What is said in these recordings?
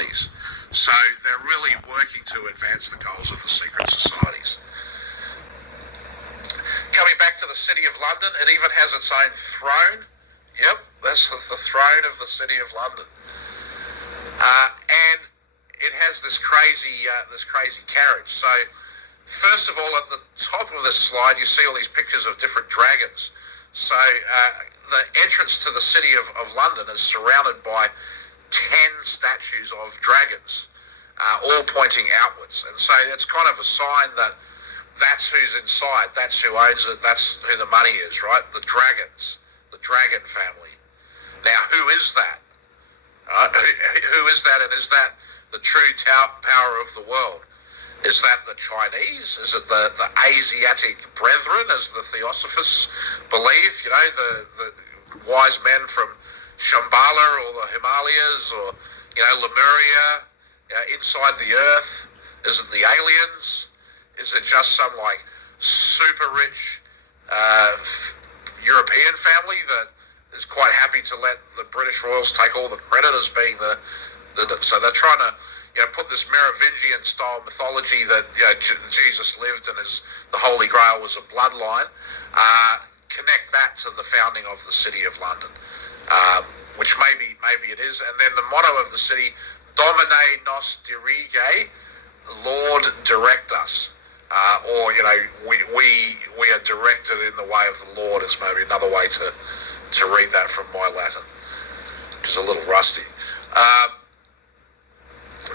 societies. So they're really working to advance the goals of the secret societies. Coming back to the City of London, it even has its own throne. Yep, that's the throne of the City of London. And it has this crazy carriage. So, first of all, at the top of this slide, you see all these pictures of different dragons. So, the entrance to the City of London is surrounded by 10 statues of dragons, all pointing outwards. And so it's kind of a sign that that's who's inside, that's who owns it, that's who the money is, right? The dragons, the dragon family. Now, who is that? Who is that, and is that the true power of the world? Is that the Chinese? Is it the Asiatic brethren, as the Theosophists believe? You know, the wise men from Shambhala or the Himalayas, or, you know, Lemuria, inside the earth? Is it the aliens? Is it just some, like, super rich European family that is quite happy to let the British royals take all the credit as being the so they're trying to, you know, put this Merovingian style mythology that, you know, Jesus lived and the Holy Grail was a bloodline, connect that to the founding of the City of London, which maybe it is. And then the motto of the city, Domine nos dirige, Lord direct us. Or, you know, we are directed in the way of the Lord, is maybe another way to read that from my Latin, which is a little rusty.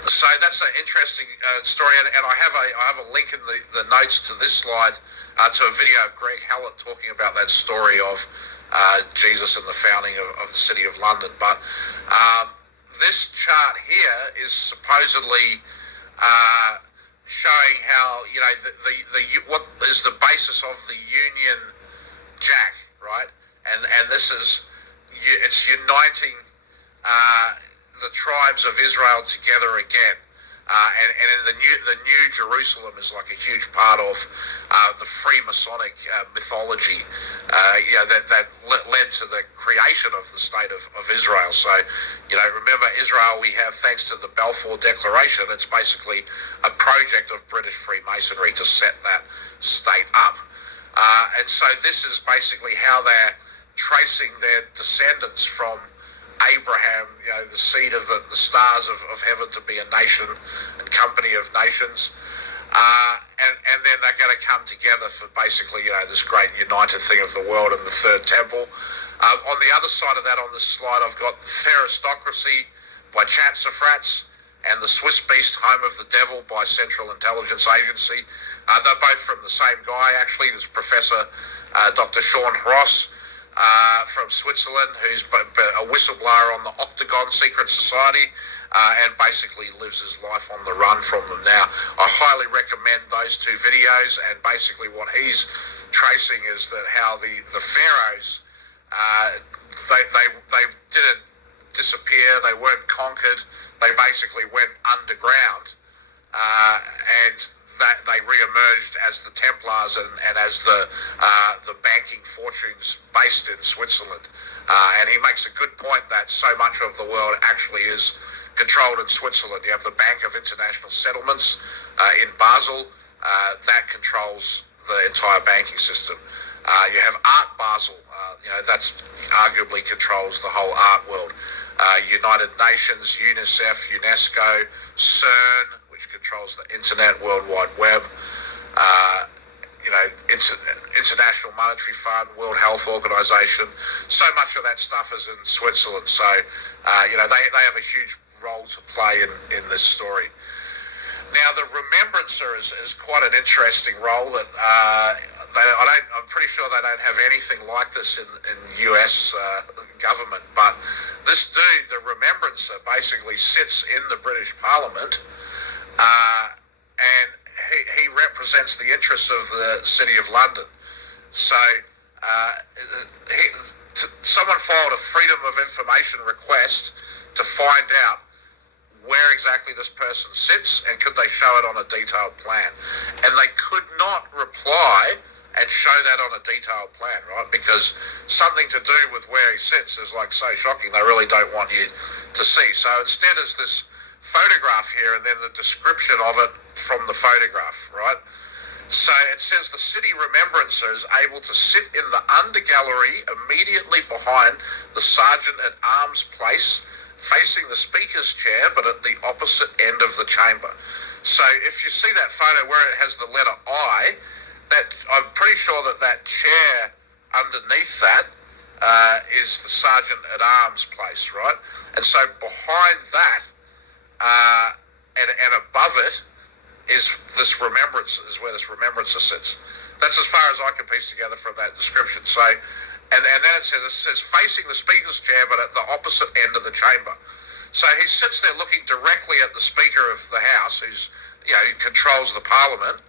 So that's an interesting story, and I have a link in the notes to this slide to a video of Greg Hallett talking about that story of Jesus and the founding of the City of London. But this chart here is supposedly showing how, you know, the what is the basis of the Union Jack, right? And this is, it's uniting the tribes of Israel together again, and in the new Jerusalem is like a huge part of the Freemasonic mythology, you know, that led to the creation of the state of Israel. So, you know, remember Israel, we have, thanks to the Balfour Declaration, it's basically a project of British Freemasonry to set that state up, and so this is basically how they're tracing their descendants from Abraham, you know, the seed of the stars of heaven, to be a nation and company of nations, and then they're going to come together for basically, you know, this great united thing of the world and the third temple. On the other side of that, on this slide, I've got The Theristocracy by Chatsafrats and The Swiss Beast, Home of the Devil by Central Intelligence Agency. They're both from the same guy, actually. There's Professor Dr. Sean Ross from Switzerland, who's a whistleblower on the Octagon Secret Society, and basically lives his life on the run from them. Now, I highly recommend those two videos, and basically what he's tracing is that how the pharaohs, they didn't disappear, they weren't conquered, they basically went underground, and that they re-emerged as the Templars and as the banking fortunes based in Switzerland. And he makes a good point that so much of the world actually is controlled in Switzerland. You have the Bank of International Settlements in Basel, that controls the entire banking system. You have Art Basel, you know, that's arguably controls the whole art world. United Nations, UNICEF, UNESCO, CERN, which controls the Internet, World Wide Web, you know, International Monetary Fund, World Health Organization. So much of that stuff is in Switzerland. So, you know, they have a huge role to play in this story. Now, the Remembrancer is quite an interesting role that I'm pretty sure they don't have anything like this in US government. But this dude, the Remembrancer, basically sits in the British Parliament, and he represents the interests of the City of London. So someone filed a Freedom of Information request to find out where exactly this person sits and could they show it on a detailed plan. And they could not reply and show that on a detailed plan, right? Because something to do with where he sits is like so shocking, they really don't want you to see. So instead is this photograph here and then the description of it from the photograph, right? So it says the city remembrancer is able to sit in the undergallery immediately behind the sergeant at arms place, facing the speaker's chair, but at the opposite end of the chamber. So if you see that photo where it has the letter I, that I'm pretty sure that that chair underneath that is the sergeant at arms place, right? And so behind that and above it is this remembrance, is where this remembrancer sits. That's as far as I can piece together from that description. So, and then it says facing the speaker's chair, but at the opposite end of the chamber. So he sits there looking directly at the Speaker of the House, who controls the Parliament,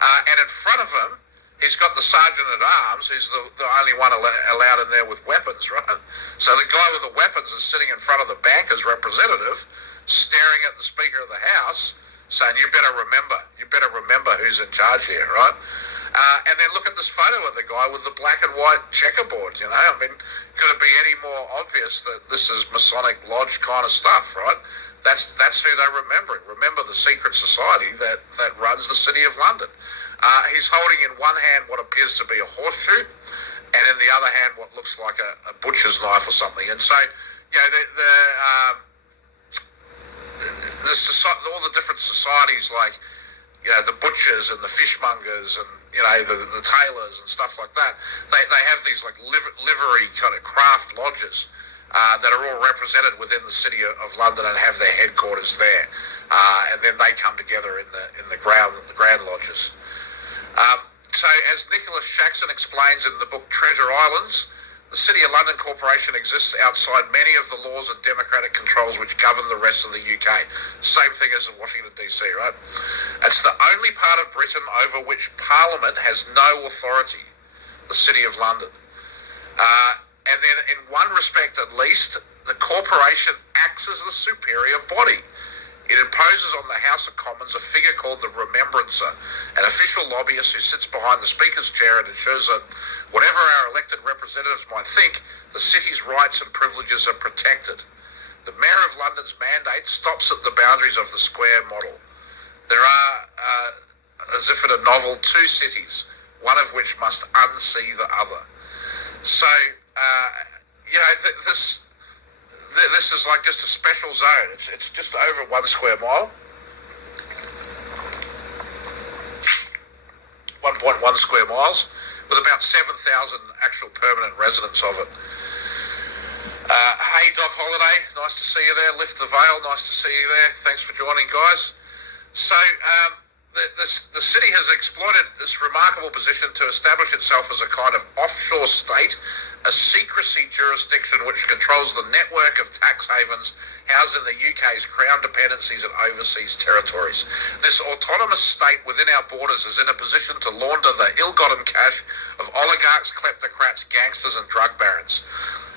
and in front of him, he's got the Sergeant at Arms, who's the only one allowed in there with weapons, right? So the guy with the weapons is sitting in front of the banker's representative, staring at the Speaker of the House, saying, you better remember who's in charge here, right? And then look at this photo of the guy with the black and white checkerboard, I mean, could it be any more obvious that this is Masonic Lodge kind of stuff, right? That's who they're remembering. Remember the secret society that runs the City of London. He's holding in one hand what appears to be a horseshoe, and in the other hand what looks like a butcher's knife or something. And so, all the different societies, like the butchers and the fishmongers and the tailors and stuff like that, they have these like livery kind of craft lodges that are all represented within the City of London and have their headquarters there, and then they come together in the grand lodges. So as Nicholas Shaxson explains in the book Treasure Islands, the City of London Corporation exists outside many of the laws and democratic controls which govern the rest of the UK. Same thing as in Washington DC, right? It's the only part of Britain over which Parliament has no authority, the City of London. And then in one respect at least, the corporation acts as the superior body. It imposes on the House of Commons a figure called the Remembrancer, an official lobbyist who sits behind the Speaker's chair and ensures that whatever our elected representatives might think, the city's rights and privileges are protected. The Mayor of London's mandate stops at the boundaries of the square model. There are, as if in a novel, two cities, one of which must unsee the other. So, this is like just a special zone. It's just over 1 square mile. 1.1 square miles with about 7,000 actual permanent residents of it. Hey, Doc Holiday, nice to see you there. Lift the Veil, nice to see you there. Thanks for joining, guys. So, the city has exploited this remarkable position to establish itself as a kind of offshore state, a secrecy jurisdiction which controls the network of tax havens housed in the UK's crown dependencies and overseas territories. This autonomous state within our borders is in a position to launder the ill-gotten cash of oligarchs, kleptocrats, gangsters and drug barons.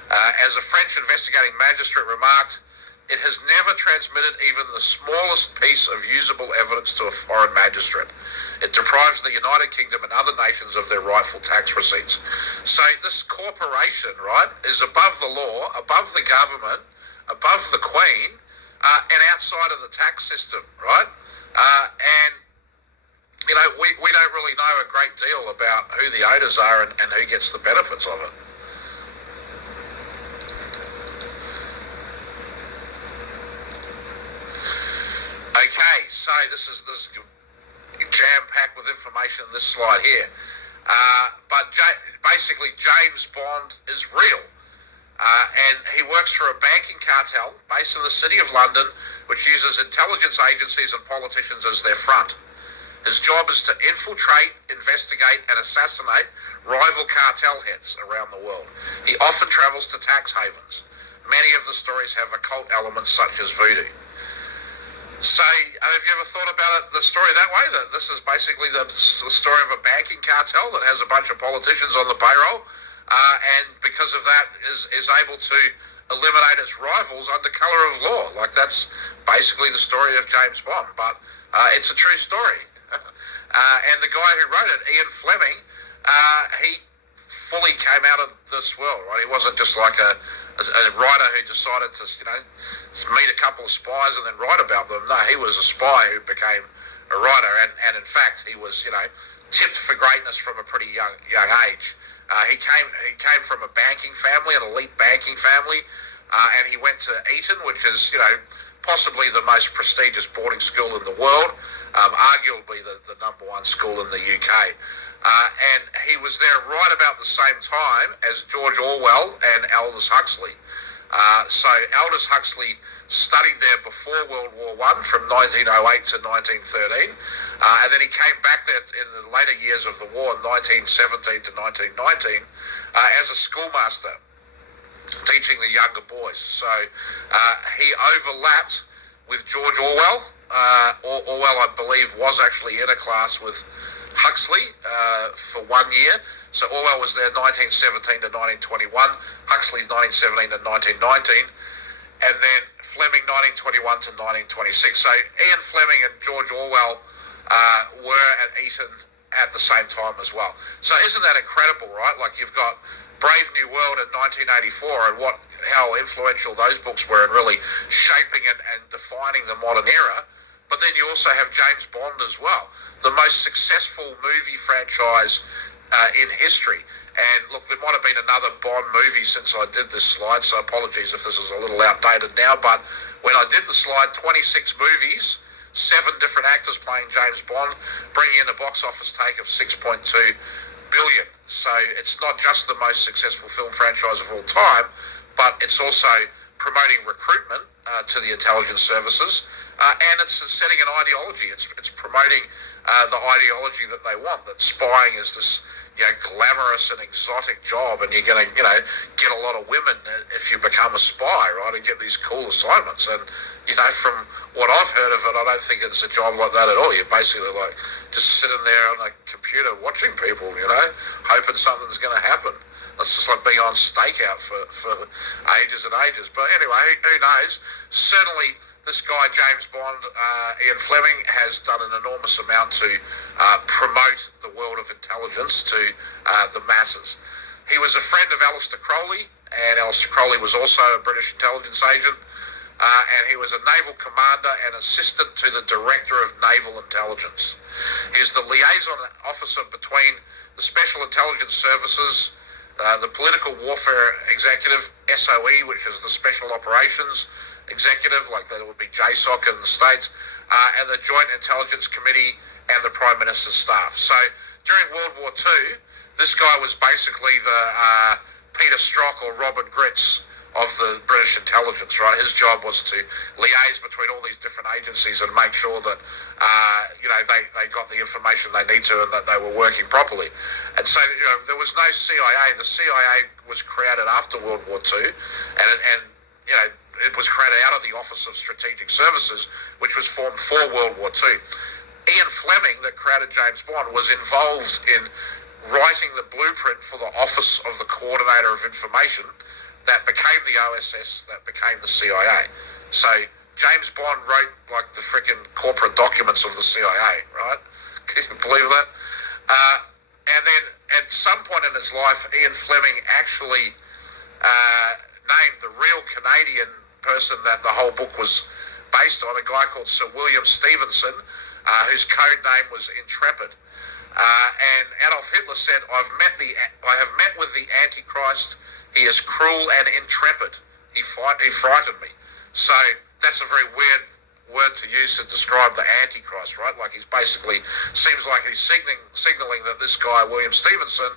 As a French investigating magistrate remarked, it has never transmitted even the smallest piece of usable evidence to a foreign magistrate. It deprives the United Kingdom and other nations of their rightful tax receipts. So this corporation, right, is above the law, above the government, above the Queen, and outside of the tax system, right? We don't really know a great deal about who the owners are and who gets the benefits of it. Okay, so this is jam-packed with information in this slide here. But basically, James Bond is real. And he works for a banking cartel based in the City of London, which uses intelligence agencies and politicians as their front. His job is to infiltrate, investigate, and assassinate rival cartel heads around the world. He often travels to tax havens. Many of the stories have occult elements such as voodoo. So, have you ever thought about the story that way? That this is basically the story of a banking cartel that has a bunch of politicians on the payroll, and because of that is able to eliminate its rivals under colour of law. Like, that's basically the story of James Bond, but it's a true story. And the guy who wrote it, Ian Fleming, he fully came out of this world, right? He wasn't just like a writer who decided to, meet a couple of spies and then write about them. No, he was a spy who became a writer, and in fact, he was, tipped for greatness from a pretty young age. He came from a banking family, an elite banking family, and he went to Eton, which is, possibly the most prestigious boarding school in the world, arguably the number one school in the UK. And he was there right about the same time as George Orwell and Aldous Huxley. So Aldous Huxley studied there before World War I from 1908 to 1913, and then he came back there in the later years of the war, 1917 to 1919, as a schoolmaster, teaching the younger boys. So he overlapped with George Orwell. Orwell, I believe, was actually in a class with Huxley for 1 year. So Orwell was there 1917 to 1921, Huxley 1917 to 1919, and then Fleming 1921 to 1926. So Ian Fleming and George Orwell were at Eton at the same time as well. So isn't that incredible, right? Like, you've got Brave New World in 1984 and how influential those books were in really shaping and defining the modern era. But then you also have James Bond as well, the most successful movie franchise in history. And look, there might have been another Bond movie since I did this slide, so apologies if this is a little outdated now, but when I did the slide, 26 movies, 7 different actors playing James Bond, bringing in a box office take of $6.2 billion. So it's not just the most successful film franchise of all time, but it's also promoting recruitment to the intelligence services, and it's setting an ideology. It's promoting the ideology that they want, that spying is this glamorous and exotic job, and you're going to get a lot of women if you become a spy, right, and get these cool assignments. And from what I've heard of it, I don't think it's a job like that at all. You're basically like just sitting there on a computer watching people, hoping something's going to happen. It's just like being on stakeout for ages and ages. But anyway, who knows? Certainly, this guy, James Bond, Ian Fleming, has done an enormous amount to promote the world of intelligence to the masses. He was a friend of Aleister Crowley, and Aleister Crowley was also a British intelligence agent, and he was a naval commander and assistant to the Director of Naval Intelligence. He's the liaison officer between the Special Intelligence Services, the Political Warfare Executive, SOE, which is the Special Operations Executive, like that would be JSOC in the States, and the Joint Intelligence Committee and the Prime Minister's staff. So during World War II, this guy was basically the Peter Strzok or Robin Grits of the British intelligence, right? His job was to liaise between all these different agencies and make sure that, they got the information they need to and that they were working properly. And so, there was no CIA. The CIA was created after World War II, and it was created out of the Office of Strategic Services, which was formed for World War II. Ian Fleming, that created James Bond, was involved in writing the blueprint for the Office of the Coordinator of Information that became the OSS, that became the CIA. So James Bond wrote like the freaking corporate documents of the CIA, right? Can you believe that? And then at some point in his life, Ian Fleming actually named the real Canadian person that the whole book was based on, a guy called Sir William Stevenson, whose code name was Intrepid. And Adolf Hitler said, I have met with the Antichrist. He is cruel and intrepid. He frightened me. So that's a very weird word to use to describe the Antichrist, right? Like, he's basically, seems like he's signaling that this guy, William Stevenson,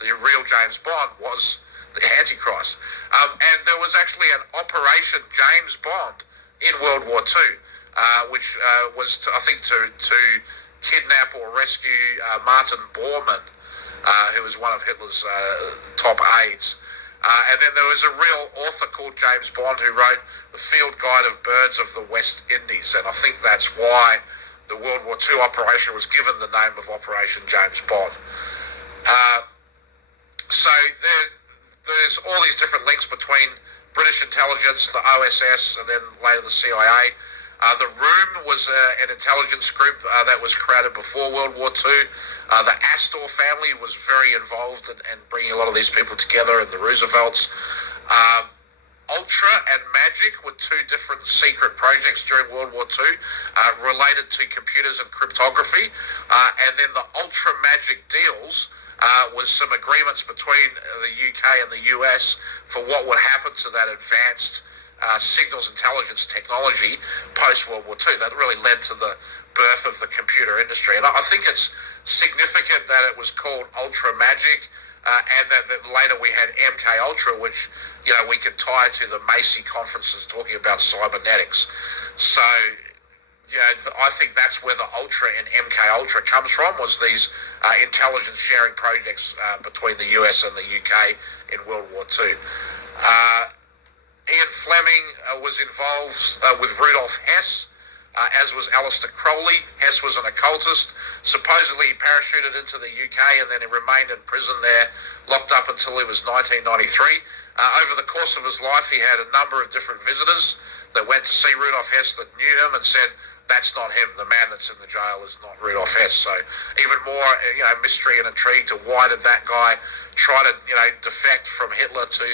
the real James Bond, was the Antichrist. And there was actually an Operation James Bond in World War II, which was, I think, to kidnap or rescue Martin Bormann, who was one of Hitler's top aides. And then there was a real author called James Bond who wrote The Field Guide of Birds of the West Indies, and I think that's why the World War II operation was given the name of Operation James Bond. So there's all these different links between British intelligence, the OSS, and then later the CIA. The Room was an intelligence group that was created before World War II. The Astor family was very involved in bringing a lot of these people together, and the Roosevelts. Ultra and Magic were two different secret projects during World War II related to computers and cryptography. And then the Ultra Magic deals was some agreements between the UK and the US for what would happen to that advanced signals intelligence technology post-World War II. That really led to the birth of the computer industry. And I think it's significant that it was called Ultra Magic, and that later we had MK Ultra, which we could tie to the Macy conferences talking about cybernetics. So I think that's where the Ultra and MK Ultra comes from, was these intelligence sharing projects between the US and the UK in World War II. Ian Fleming was involved with Rudolf Hess, as was Aleister Crowley. Hess was an occultist. Supposedly he parachuted into the UK and then he remained in prison there, locked up until he was 1993. Over the course of his life, he had a number of different visitors that went to see Rudolf Hess that knew him and said, that's not him. The man that's in the jail is not Rudolf Hess. So even more, mystery and intrigue to why did that guy try to, defect from Hitler to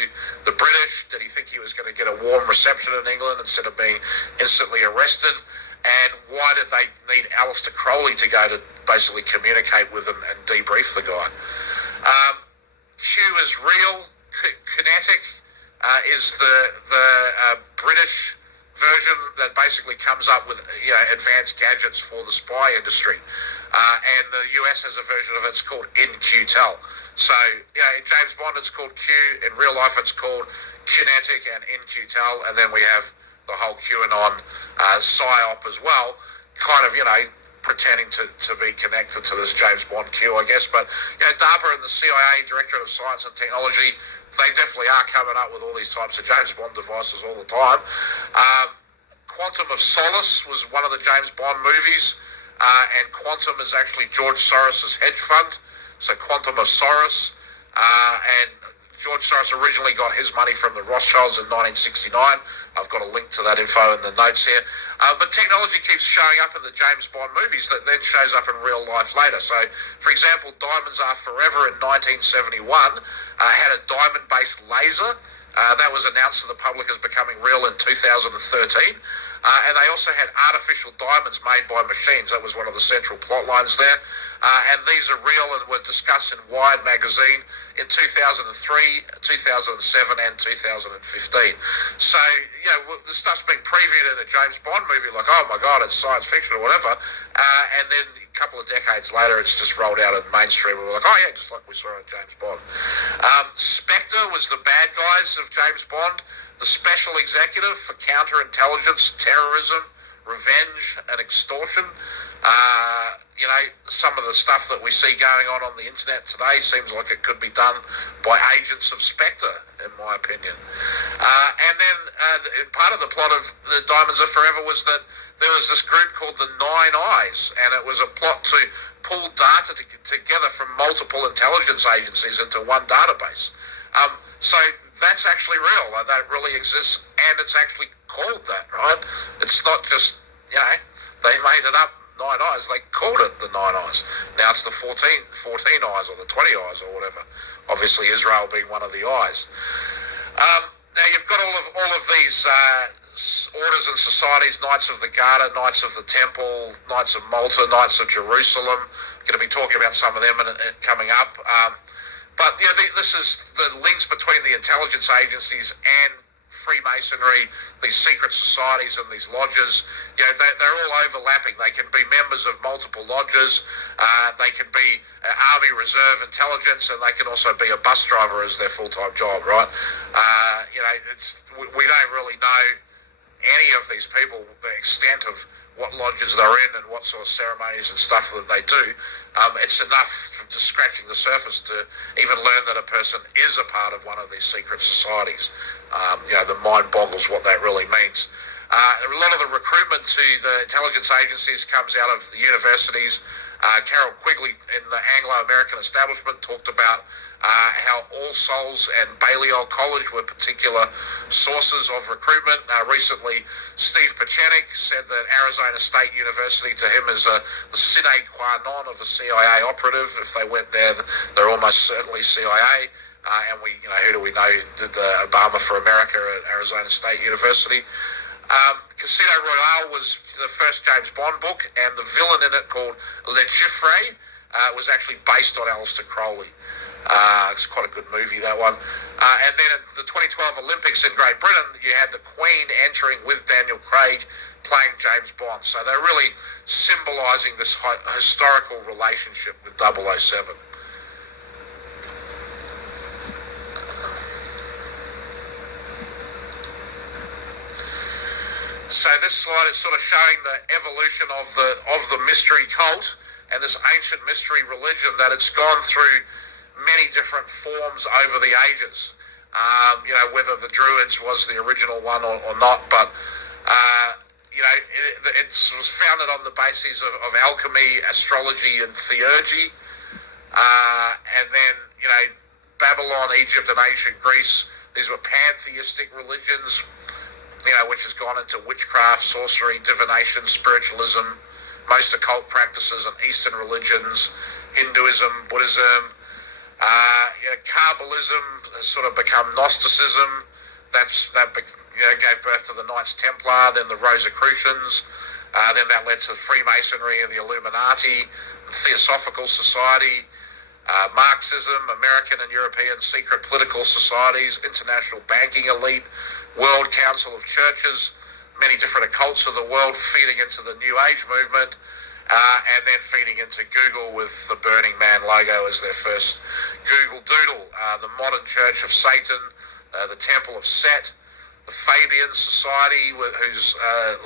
the British? Did he think he was going to get a warm reception in England instead of being instantly arrested? And why did they need Aleister Crowley to go to basically communicate with him and debrief the guy? Q is real. Kinetic is the British version that basically comes up with advanced gadgets for the spy industry, and the US has a version of it. It's called In-Q-Tel. So in James Bond it's called Q. In real life it's called Kinetic and In-Q-Tel, and then we have the whole QAnon psyop as well, kind of pretending to be connected to this James Bond Q, I guess. But DARPA and the CIA, Directorate of Science and Technology, they definitely are coming up with all these types of James Bond devices all the time. Quantum of Solace was one of the James Bond movies, and Quantum is actually George Soros's hedge fund. So Quantum of Soros, and George Soros originally got his money from the Rothschilds in 1969. I've got a link to that info in the notes here. But technology keeps showing up in the James Bond movies that then shows up in real life later. So, for example, Diamonds Are Forever in 1971 had a diamond-based laser. That was announced to the public as becoming real in 2013. And they also had artificial diamonds made by machines. That was one of the central plot lines there. And these are real and were discussed in Wired magazine in 2003, 2007, and 2015. So, the stuff's been previewed in a James Bond movie, like, oh my God, it's science fiction or whatever. And then a couple of decades later, it's just rolled out in mainstream. We're like, oh yeah, just like we saw in James Bond. Spectre was the bad guys of James Bond, the special executive for counterintelligence, terrorism, revenge, and extortion. Some of the stuff that we see going on the internet today seems like it could be done by agents of Spectre, in my opinion. And then part of the plot of the Diamonds Are Forever was that there was this group called the Nine Eyes, and it was a plot to pull data together from multiple intelligence agencies into one database. So that's actually real. That really exists, and it's actually called that, right? It's not just, they made it up, Nine Eyes. They called it the Nine Eyes. Now it's the 14 eyes or the 20 eyes or whatever. Obviously Israel being one of the eyes. Now you've got all of these orders and societies, Knights of the Garter, Knights of the Temple, Knights of Malta, Knights of Jerusalem. Going to be talking about some of them coming up. But this is the links between the intelligence agencies and Freemasonry, these secret societies and these lodges. They're all overlapping. They can be members of multiple lodges. They can be Army Reserve Intelligence, and they can also be a bus driver as their full-time job, right? We don't really know any of these people, the extent of what lodges they're in and what sort of ceremonies and stuff that they do. It's enough from just scratching the surface to even learn that a person is a part of one of these secret societies. The mind boggles what that really means. A lot of the recruitment to the intelligence agencies comes out of the universities. Carol Quigley in the Anglo-American establishment talked about how All Souls and Balliol College were particular sources of recruitment. Recently, Steve Pachenik said that Arizona State University to him is the sine qua non of a CIA operative. If they went there, they're almost certainly CIA. And we, who do we know did Obama for America at Arizona State University? Casino Royale was the first James Bond book, and the villain in it, called Le Chiffre, was actually based on Aleister Crowley. It's quite a good movie, that one. And then at the 2012 Olympics in Great Britain, you had the Queen entering with Daniel Craig playing James Bond. So they're really symbolising this historical relationship with 007. So this slide is sort of showing the evolution of the mystery cult and this ancient mystery religion that it's gone through many different forms over the ages. Whether the Druids was the original one or not, but it was founded on the basis of alchemy, astrology, and theurgy, and then Babylon, Egypt, and ancient Greece. These were pantheistic religions, which has gone into witchcraft, sorcery, divination, spiritualism, most occult practices and Eastern religions, Hinduism, Buddhism. Kabbalism has sort of become Gnosticism. That gave birth to the Knights Templar, then the Rosicrucians. Then that led to Freemasonry and the Illuminati, the Theosophical Society, Marxism, American and European secret political societies, international banking elite, World Council of Churches, many different occults of the world feeding into the New Age movement, and then feeding into Google with the Burning Man logo as their first Google Doodle, the Modern Church of Satan, the Temple of Set, the Fabian Society, whose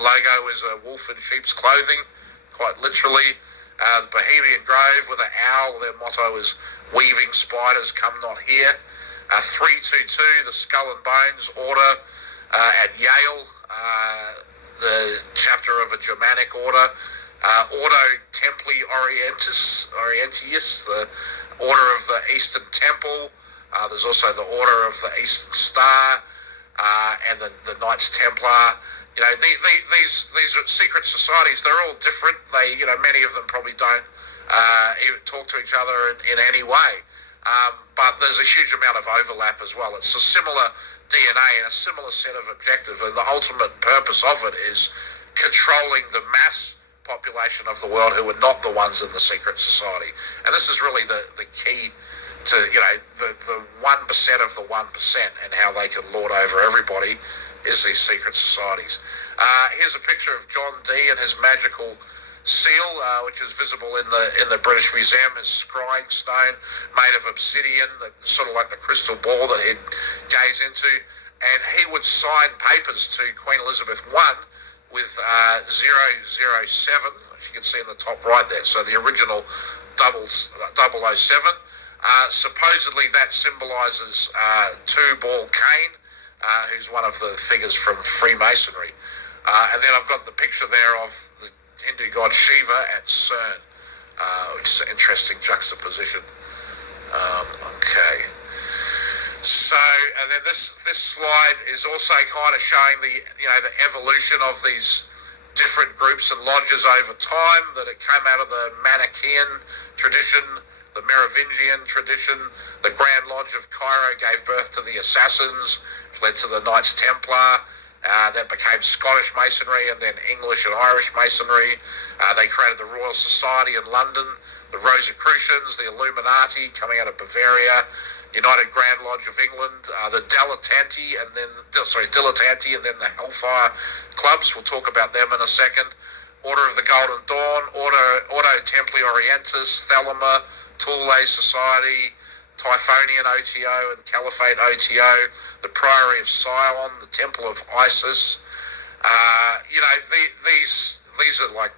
logo is a wolf in sheep's clothing, quite literally, the Bohemian Grove with an owl, their motto is "Weaving spiders come not here." 322, the Skull and Bones Order at Yale, the chapter of a Germanic order. Ordo Templi Orientis, the Order of the Eastern Temple. There's also the Order of the Eastern Star, and the Knights Templar. These secret societies, they're all different. They, many of them probably don't even talk to each other in any way. But there's a huge amount of overlap as well. It's a similar DNA and a similar set of objectives, and the ultimate purpose of it is controlling the mass population of the world who are not the ones in the secret society. And this is really the key to, the 1% of the 1% and how they can lord over everybody is these secret societies. Here's a picture of John Dee and his magical seal, which is visible in the British Museum, his scrying stone made of obsidian, sort of like the crystal ball that he'd gaze into. And he would sign papers to Queen Elizabeth I with 007, which you can see in the top right there. So the original 007. Supposedly that symbolises Two-Ball Cain, who's one of the figures from Freemasonry. And then I've got the picture there of the Hindu god Shiva at CERN, which is an interesting juxtaposition. Okay. So, and then this slide is also kind of showing the evolution of these different groups and lodges over time, that it came out of the Manichaean tradition, the Merovingian tradition. The Grand Lodge of Cairo gave birth to the Assassins, which led to the Knights Templar. That became Scottish Masonry and then English and Irish Masonry. They created the Royal Society in London, the Rosicrucians, the Illuminati coming out of Bavaria, United Grand Lodge of England, the Dilettanti and then the Hellfire Clubs. We'll talk about them in a second. Order of the Golden Dawn, Ordo Templi Orientis, Thelema, Thule Society, Typhonian OTO and Caliphate OTO, the Priory of Sion, the Temple of Isis. These are like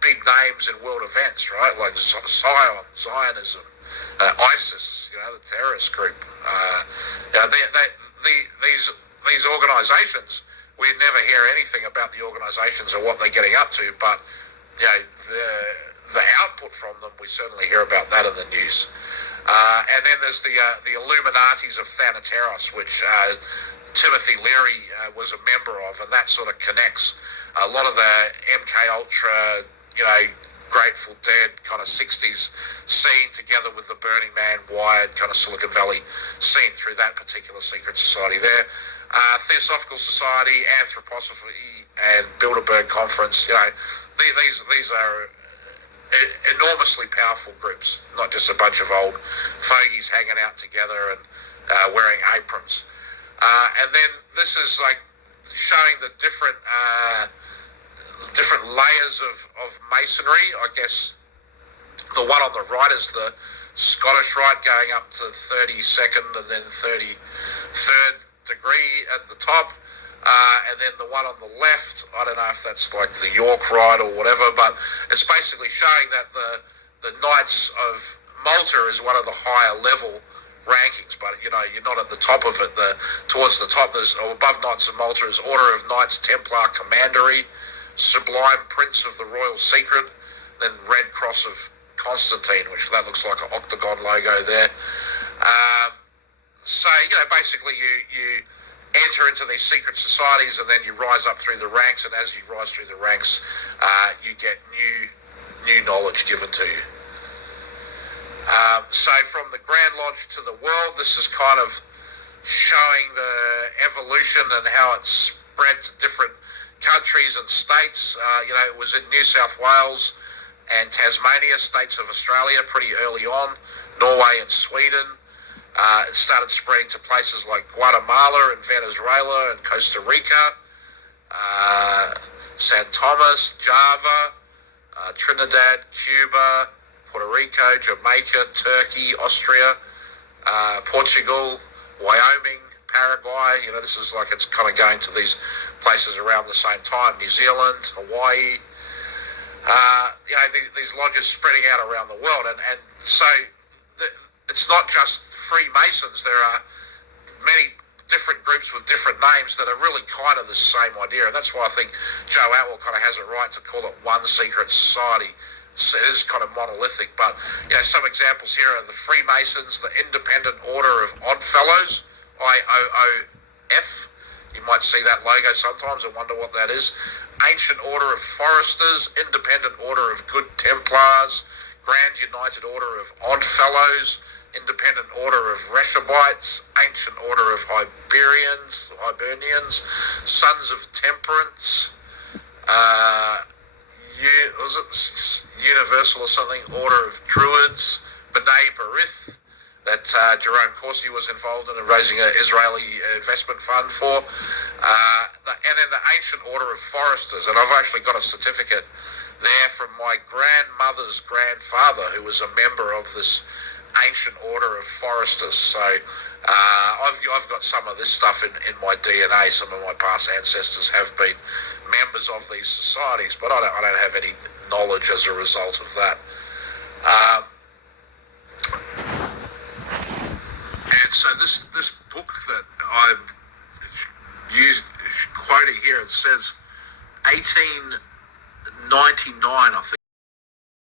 big names in world events, right? Like Sion, Zionism, ISIS, the terrorist group. These organisations, we never hear anything about the organisations or what they're getting up to, but the output from them, we certainly hear about that in the news. And then there's the Illuminatis of Thanateros, which Timothy Leary was a member of, and that sort of connects a lot of the MK Ultra, Grateful Dead kind of 60s scene together with the Burning Man, Wired kind of Silicon Valley scene through that particular secret society there. Theosophical Society, Anthroposophy, and Bilderberg Conference. These are enormously powerful groups, not just a bunch of old fogies hanging out together and wearing aprons. And then this is like showing the different layers of masonry. I guess the one on the right is the Scottish Rite, going up to 32nd and then 33rd degree at the top. And then the one on the left, I don't know if that's like the York Rite or whatever, but it's basically showing that the Knights of Malta is one of the higher level rankings, but you're not at the top of it. Towards the top, above Knights of Malta is Order of Knights Templar Commandery, Sublime Prince of the Royal Secret, then Red Cross of Constantine, which that looks like an octagon logo there. So basically you enter into these secret societies, and then you rise up through the ranks, and as you rise through the ranks, you get new knowledge given to you. So from the Grand Lodge to the world, this is kind of showing the evolution and how it spread to different countries and states. It was in New South Wales and Tasmania, states of Australia, pretty early on, Norway and Sweden. It started spreading to places like Guatemala and Venezuela and Costa Rica, San Thomas, Java, Trinidad, Cuba, Puerto Rico, Jamaica, Turkey, Austria, Portugal, Wyoming, Paraguay. This is like it's kind of going to these places around the same time. New Zealand, Hawaii. These lodges spreading out around the world, and so it's not just Freemasons. There are many different groups with different names that are really kind of the same idea, and that's why I think Joe Atwell kind of has it right to call it one secret society. It is kind of monolithic, but some examples here are the Freemasons, the Independent Order of Oddfellows, IOOF. You might see that logo sometimes and wonder what that is. Ancient Order of Foresters, Independent Order of Good Templars, Grand United Order of Oddfellows, Independent Order of Rechabites, Ancient Order of Hibernians, Sons of Temperance, was it Universal or something, Order of Druids, B'nai B'rith, that Jerome Corsi was involved in raising an Israeli investment fund for, and then the Ancient Order of Foresters. And I've actually got a certificate there from my grandmother's grandfather, who was a member of this Ancient Order of Foresters. So I've got some of this stuff in my DNA. Some of my past ancestors have been members of these societies, but I don't have any knowledge as a result of that. And so this book that I'm quoting here, it says 1899, I think.